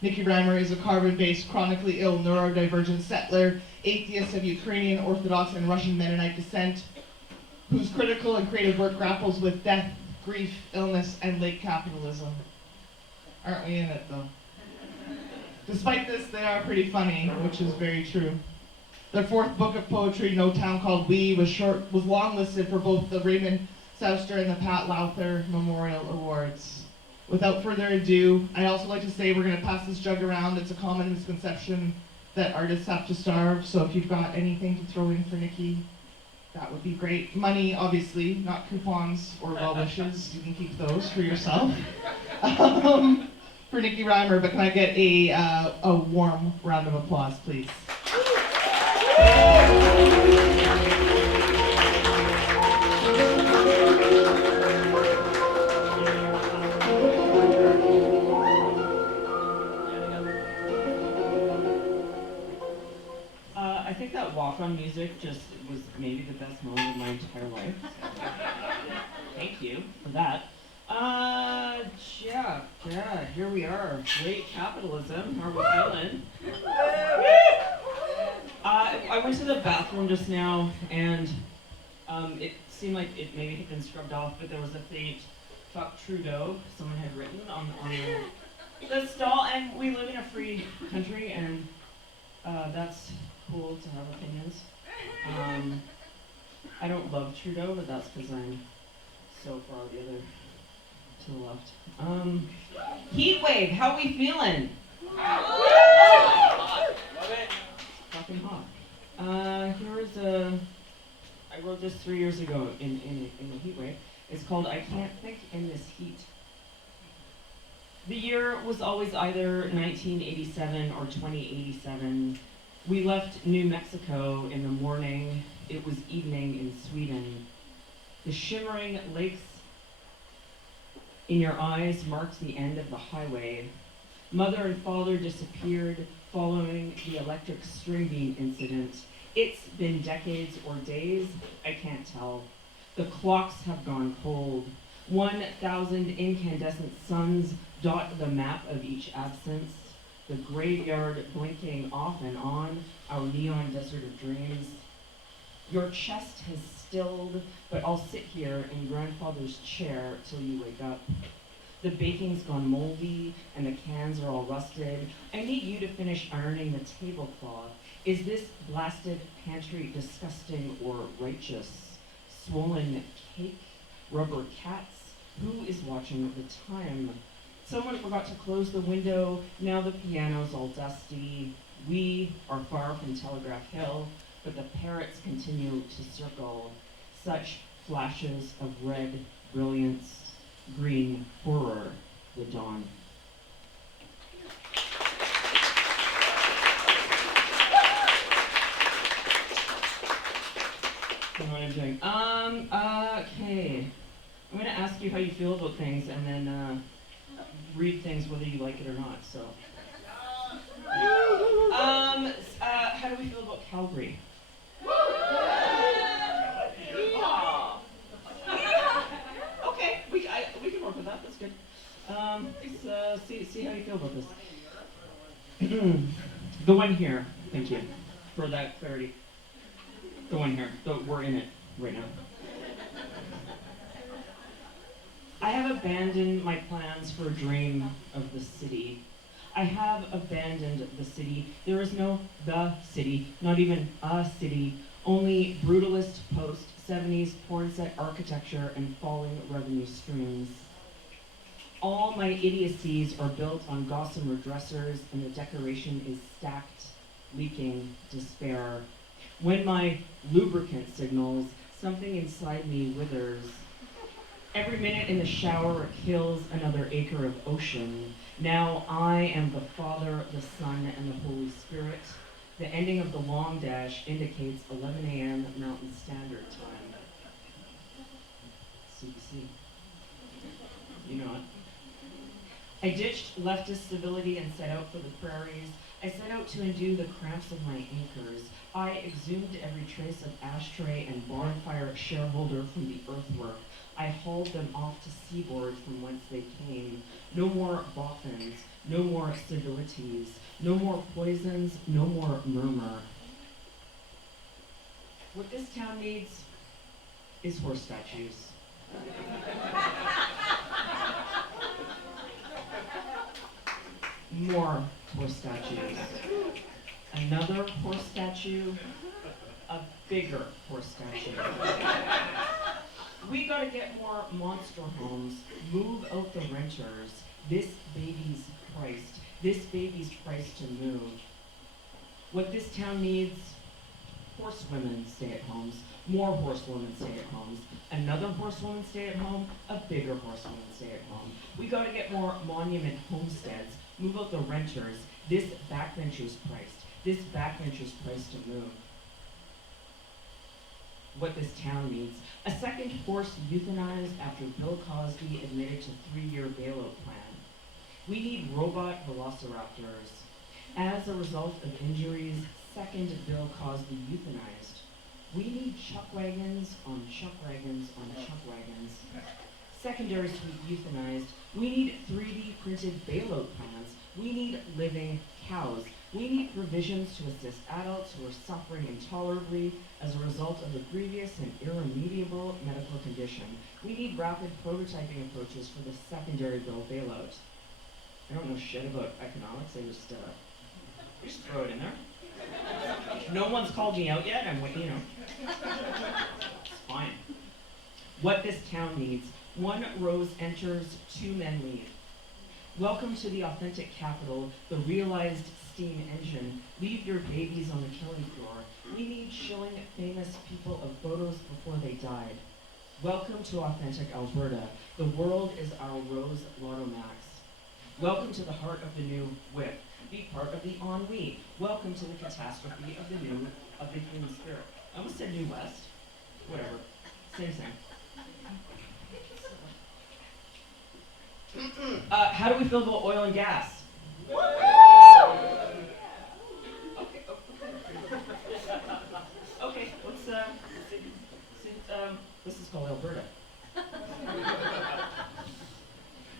Nikki Reimer is a carbon-based, chronically ill, neurodivergent settler, atheist of Ukrainian Orthodox and Russian Mennonite descent, whose critical and creative work grapples with death, grief, illness, and late capitalism. Aren't we in it, though? Despite this, they are pretty funny, which is very true. Their fourth book of poetry, No Town Called We, was longlisted for both the Raymond Souster and the Pat Lowther Memorial Awards. Without further ado, I'd also like to say we're going to pass this jug around. It's a common misconception that artists have to starve, so if you've got anything to throw in for Nikki, that would be great. Money, obviously, not coupons or well wishes. You can keep those for yourself. For Nikki Reimer, but can I get a warm round of applause, please? I think that walk-on music just was maybe the best moment of my entire life. Thank you for that. Yeah, here we are. Late capitalism. How are we feeling? I went to the bathroom just now, and it seemed like it maybe had been scrubbed off, but there was a faint "fuck Trudeau" someone had written on the stall, and we live in a free country, and that's cool to have opinions. I don't love Trudeau, but that's because I'm so far the other to the left. Heat wave, how we feeling? Love it. Fucking hot. Here's I wrote this 3 years ago in the heat wave. It's called I Can't Think in This Heat. The year was always either 1987 or 2087. We left New Mexico in the morning. It was evening in Sweden. The shimmering lakes in your eyes marked the end of the highway. Mother and father disappeared following the electric string beam incident. It's been decades or days, I can't tell. The clocks have gone cold. 1,000 incandescent suns dot the map of each absence. The graveyard blinking off and on, our neon desert of dreams. Your chest has stilled, but I'll sit here in grandfather's chair till you wake up. The baking's gone moldy, and the cans are all rusted. I need you to finish ironing the tablecloth. Is this blasted pantry disgusting or righteous? Swollen cake? Rubber cats? Who is watching the time? Someone forgot to close the window. Now the piano's all dusty. We are far from Telegraph Hill, but the parrots continue to circle. Such flashes of red brilliance, green horror, the dawn. I don't know what I'm doing. Okay. I'm gonna ask you how you feel about things, and then read things whether you like it or not. So, how do we feel about Calgary? Okay, we can work with that. That's good. See how you feel about this. The one here. Thank you for that clarity. The one here. We're in it right now. I have abandoned my plans for a dream of the city. I have abandoned the city. There is no the city, not even a city, only brutalist post-70s porn set architecture and falling revenue streams. All my idiocies are built on gossamer dressers, and the decoration is stacked, leaking despair. When my lubricant signals, something inside me withers. Every minute in the shower kills another acre of ocean. Now I am the Father, the Son, and the Holy Spirit. The ending of the long dash indicates 11 a.m. Mountain Standard Time. CBC. You know it. I ditched leftist civility and set out for the prairies. I set out to undo the cramps of my anchors. I exhumed every trace of ashtray and bonfire shareholder from the earthwork. I hauled them off to seaboard from whence they came. No more boffins, no more civilities, no more poisons, no more murmur. What this town needs is horse statues. More horse statues. Another horse statue, a bigger horse statue. We gotta get more monster homes, move out the renters. This baby's priced. This baby's priced to move. What this town needs, horsewomen stay-at-homes, more horsewomen stay-at-homes, another horsewoman stay-at-home, a bigger horsewoman stay-at-home. We gotta get more monument homesteads, move out the renters. This backbencher's priced. This backbencher's priced to move. What this town needs, a second horse euthanized after Bill Cosby admitted to 3-year bailout plan. We need robot velociraptors. As a result of injuries, second Bill Cosby euthanized. We need chuck wagons on chuck wagons on chuck wagons. Secondary suite euthanized. We need 3D printed bailout plans. We need living cows. We need provisions to assist adults who are suffering intolerably as a result of a grievous and irremediable medical condition. We need rapid prototyping approaches for the secondary bill bailout. I don't know shit about economics, I just throw it in there. No one's called me out yet, I'm waiting, It's fine. What this town needs, 1 rose enters, 2 men leave. Welcome to the authentic capital, the realized steam engine. Leave your babies on the killing floor. We need shilling famous people of photos before they died. Welcome to authentic Alberta. The world is our Rose Lotto Max. Welcome to the heart of the new whip. Be part of the ennui. Welcome to the catastrophe of the human spirit. I almost said New West. Whatever. Same. How do we feel about oil and gas? Okay, let's this is called Alberta.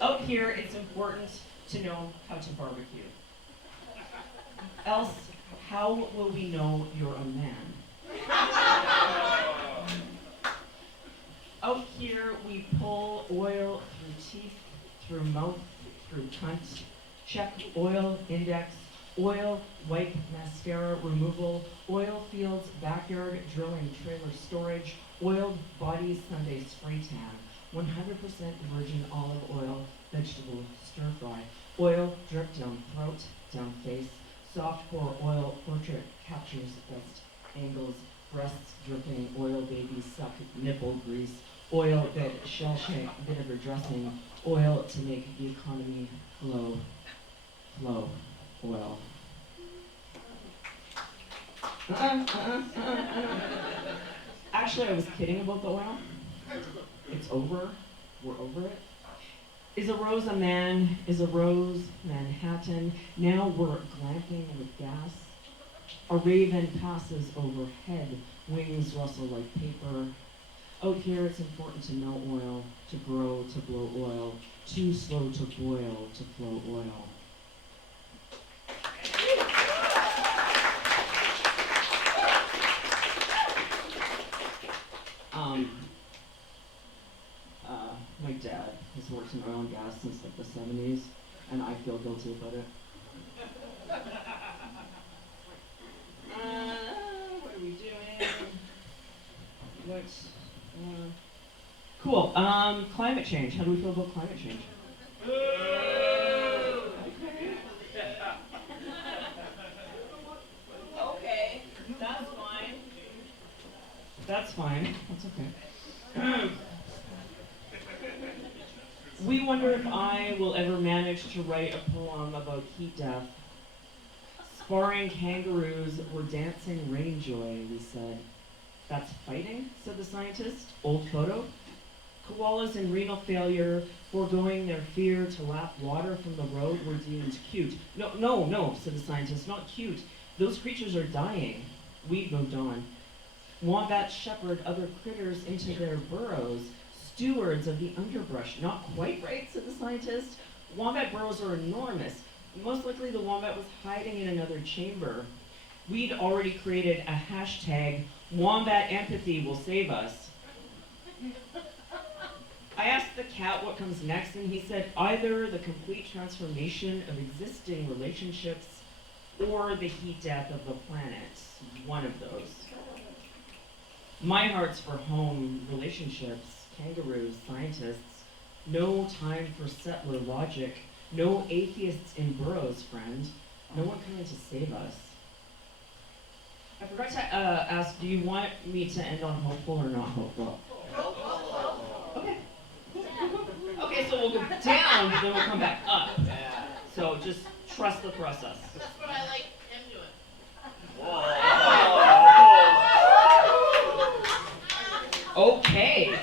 Out here, it's important to know how to barbecue. Else, how will we know you're a man? Out here, we pull oil through teeth, through mouth, through cunt. Check oil index, oil wipe mascara removal, oil fields backyard drilling trailer storage, oiled bodies Sunday spray tan, 100% virgin olive oil, vegetable stir fry, oil drip down throat, down face, soft pour oil portrait captures best angles, breasts dripping, oil baby suck, nipple grease, oil bed shell shake, vinegar dressing, oil to make the economy flow, oil. Actually, I was kidding about the oil. It's over. We're over it. Is a rose a man? Is a rose Manhattan? Now we're glamping with gas. A raven passes overhead. Wings rustle like paper. Out here, it's important to know oil, to grow, to blow oil. Too slow to boil, to flow oil. My dad has worked in oil and gas since like the 70s, and I feel guilty about it. What are we doing? What? Cool. Climate change. How do we feel about climate change? Okay, that's fine. That's fine. That's okay. We wonder if I will ever manage to write a poem about heat death. Sparring kangaroos were dancing rain joy, we said. That's fighting, said the scientist. Old photo. Koalas in renal failure, foregoing their fear to lap water from the road, were deemed cute. No, said the scientist, not cute. Those creatures are dying. We moved on. Wombat shepherd other critters into their burrows. Stewards of the underbrush. Not quite right, said the scientist. Wombat burrows are enormous. Most likely the wombat was hiding in another chamber. We'd already created a hashtag, Wombat Empathy Will Save Us. I asked the cat what comes next, and he said either the complete transformation of existing relationships or the heat death of the planet. One of those. My heart's for home, relationships, kangaroos, scientists. No time for settler logic. No atheists in burrows, friend. No one coming to save us. I forgot to ask, do you want me to end on hopeful or not hopeful? Okay. Okay, so we'll go down, then we'll come back up. So just trust the process. That's what I like him doing. Okay.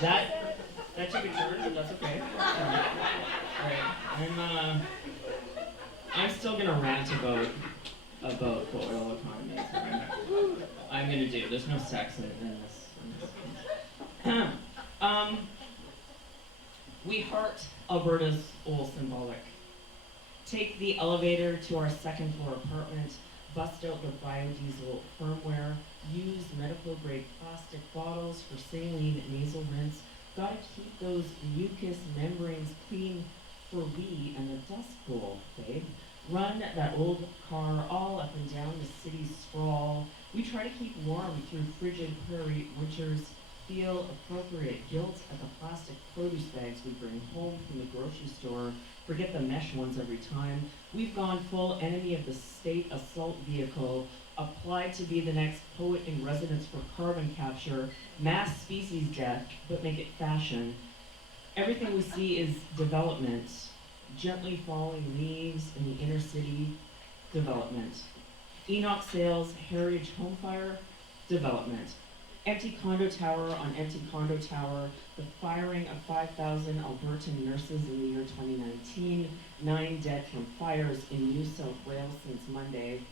That took a turn, but that's okay. Alright. I'm still gonna rant about the oil economy. I'm gonna do. There's no sex in this. We heart Alberta's old symbolic. Take the elevator to our second floor apartment, bust out the biodiesel firmware, use medical grade plastic bottles for saline nasal rinse. Gotta keep those mucous membranes clean for we and the dust bowl, babe. Run that old car all up and down the city's sprawl. We try to keep warm through frigid prairie winters. Feel appropriate guilt at the plastic produce bags we bring home from the grocery store. Forget the mesh ones every time. We've gone full enemy of the state assault vehicle. Applied to be the next poet in residence for carbon capture. Mass species death, but make it fashion. Everything we see is development. Gently falling leaves in the inner city, development. Enoch Sales Heritage Home Fire, development. Empty condo tower on empty condo tower, the firing of 5,000 Albertan nurses in the year 2019, 9 dead from fires in New South Wales since Monday,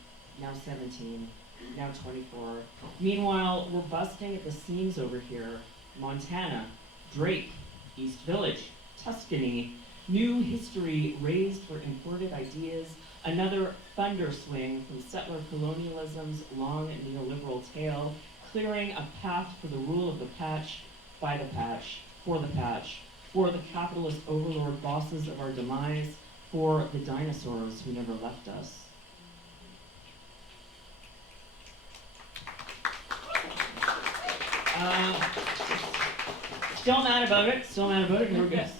now 17, now 24. Meanwhile, we're busting at the seams over here. Montana, Drake, East Village, Tuscany, new history raised for imported ideas, another thunder swing from settler colonialism's long neoliberal tail, clearing a path for the rule of the patch, by the patch, for the capitalist overlord bosses of our demise, for the dinosaurs who never left us. Still mad about it, and we're gonna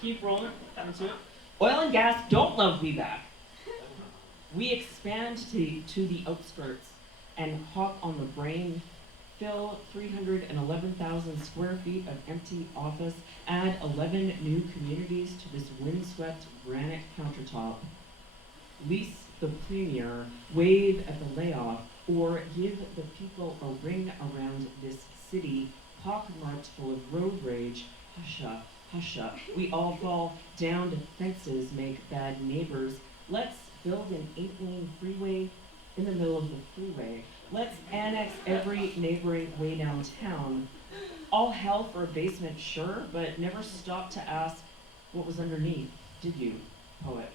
keep rolling into it. Oil and gas don't love me back. We expand to the outskirts and hop on the brain, fill 311,000 square feet of empty office, add 11 new communities to this windswept granite countertop. Lease the premier, wave at the layoff, or give the people a ring around this city, pockmarked full of road rage. Husha, husha, we all fall down to fences, make bad neighbors. Let's build an 8-lane freeway in the middle of the freeway. Let's annex every neighboring way downtown. All hell for a basement, sure, but never stop to ask what was underneath, did you, poet?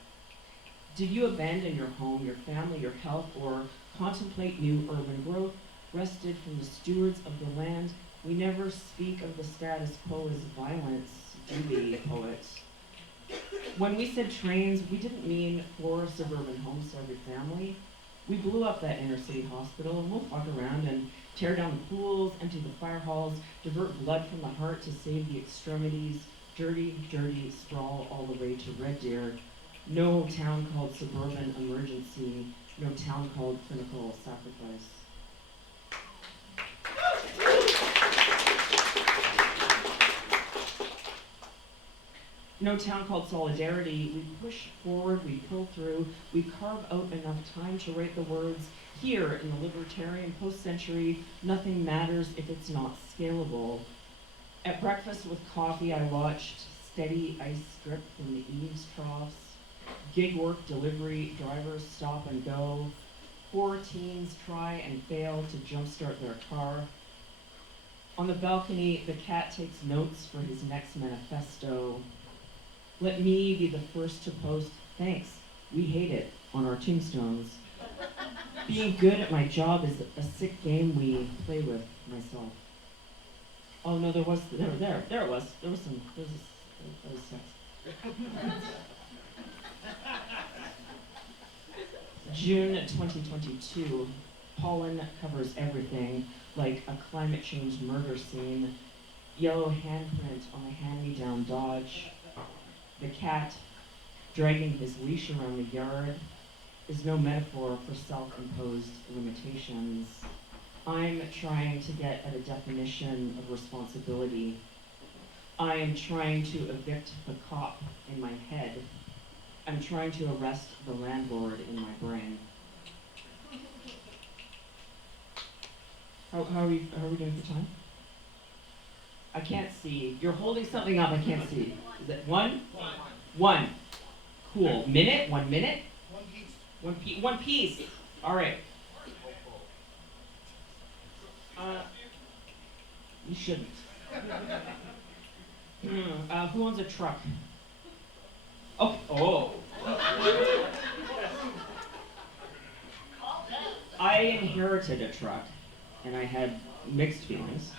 Did you abandon your home, your family, your health, or contemplate new urban growth, wrested from the stewards of the land? We never speak of the status quo as violence, do we, poets? When we said trains, we didn't mean 4 suburban homes to every family. We blew up that inner city hospital, and we'll fuck around and tear down the pools, empty the fire halls, divert blood from the heart to save the extremities, dirty, dirty sprawl all the way to Red Deer. No town called suburban emergency, no town called clinical sacrifice. No town called solidarity. We push forward, we pull through, we carve out enough time to write the words. Here in the libertarian post-century, nothing matters if it's not scalable. At breakfast with coffee, I watched steady ice drip from the eaves troughs, gig work delivery drivers stop and go, 4 teens try and fail to jumpstart their car. On the balcony, the cat takes notes for his next manifesto. Let me be the first to post thanks, we hate it, on our tombstones. Being good at my job is a sick game we play with myself. Oh no, there it was there was sex. June 2022, pollen covers everything like a climate change murder scene. Yellow handprint on a hand-me-down Dodge. The cat dragging his leash around the yard is no metaphor for self-imposed limitations. I'm trying to get at a definition of responsibility. I am trying to evict the cop in my head. I'm trying to arrest the landlord in my brain. How are we doing for time? I can't see. You're holding something up, I can't see. Is it one? One. Cool. Minute? 1 minute? One piece. All right. You shouldn't. Who owns a truck? Oh. I inherited a truck, and I had mixed feelings.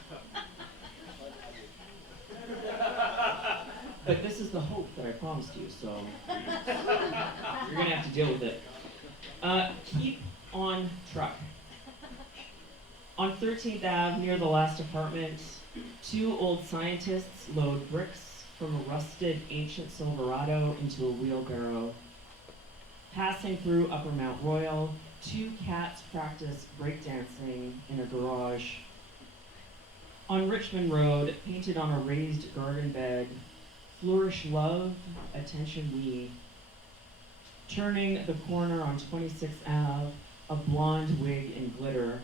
But this is the hope that I promised you, so you're gonna have to deal with it. Keep on truck. On 13th Ave, near the last apartment, two old scientists load bricks from a rusted ancient Silverado into a wheelbarrow. Passing through Upper Mount Royal, two cats practice breakdancing in a garage. On Richmond Road, painted on a raised garden bed, flourish love, attention we. Turning the corner on 26th Ave, a blonde wig and glitter.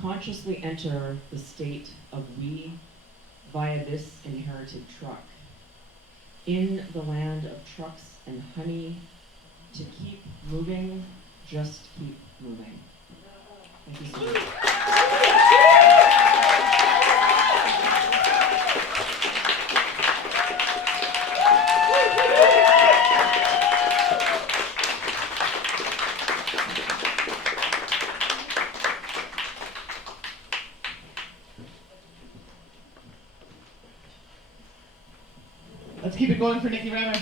Consciously enter the state of we via this inherited truck. In the land of trucks and honey, to keep moving, just keep moving. Thank you so much. Let's keep it going for Nikki Reimer.